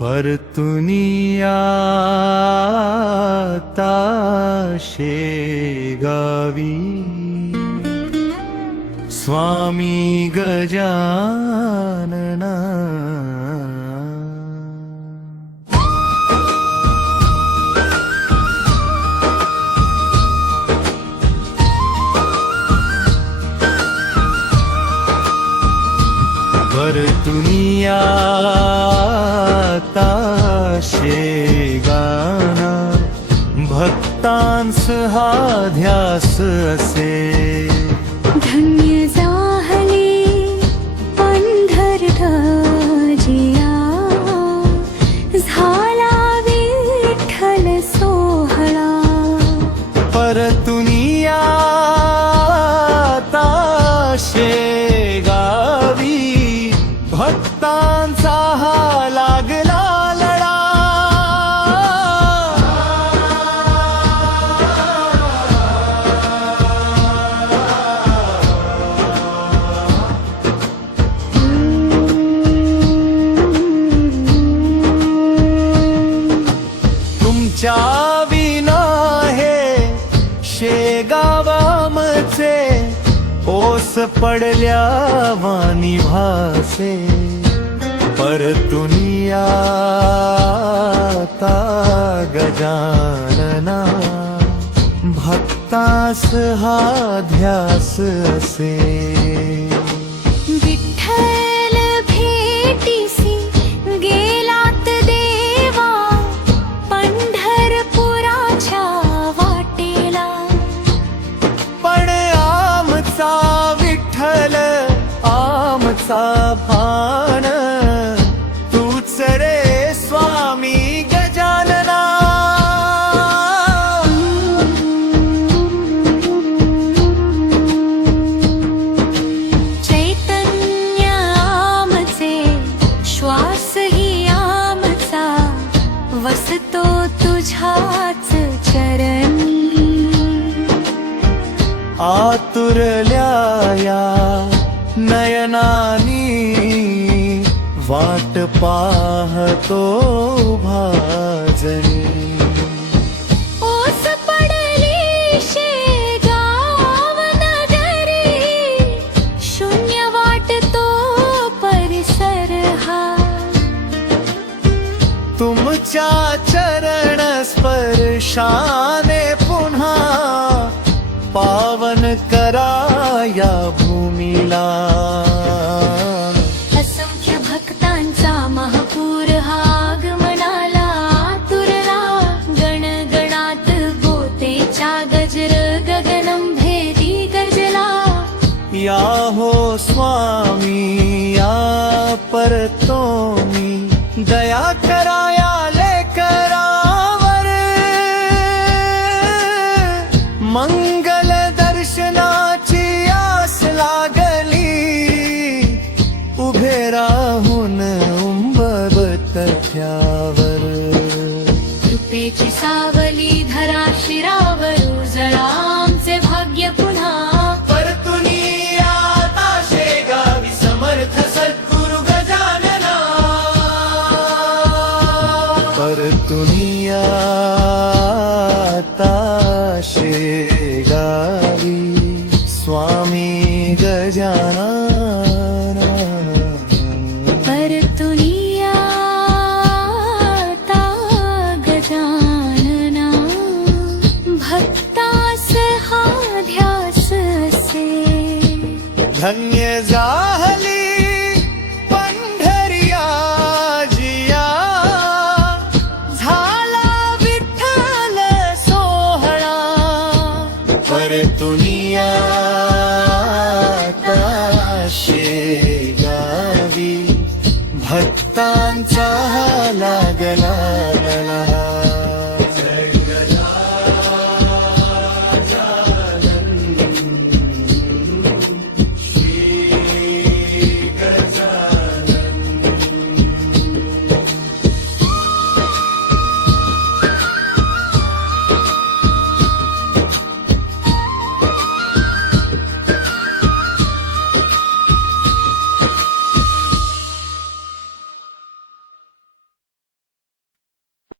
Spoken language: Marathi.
परतुनिया शेगावी स्वामी गजानना। परतुनिया शेगाना भक्तांस हा ध्यास असे। धन्य जाहले पंढरपुरिया झाला विठ्ठल सोहळा। परतुनिया शेगावी भक्तांचा हा लागला लढा। तुमच्या विना हे शेगाव आमचे ओस पडल्या वाणी भासे। परतुनिया गजानना भक्तास हा ध्यास असे। विठ्ठल भेटीसी गेलात देवा पंढरपुराच्या वाटेला। पण आमचा विठ्ठल आमचा भान तूच रे स्वामी गजानना। चैतन्य आमचे श्वासही आमचा वसतो तुझ्याच चरणी। आतुरल्या या नयनानी वाट पाहतो भाजनी। ओस पडली शेगाव नगरी शून्य वाटतो परिसर हा। तुमच्या चरण स्पर्शाने पुन्हा पावन करा या भूमीला। असंख्य भक्तांचा महापूर हा आगमनाला आतुरला। गणगणात गोतेच्या गजर गगनम भेदी गजला। या हो स्वामी या परतोनी दया करा या लेकरावर। मंगल दर्शनाची आस लागली उभे राहून उंबरत थ्यावर। कृपेची सावली धरा शिरावर उजळा आमचे भाग्य पुन्हा। परतुनिया शेगावी समर्थ सद्गुरु गजानना। परतुनिया शेगावी स्वामी गजानना। परतुनिया गजानना भक्तास हा ध्यास असे। धन्य जाहली पंढरिया जिया झाला विठ्ठल सोहळा। परतुनिया शेगावी भक्तांचा लागला गळा।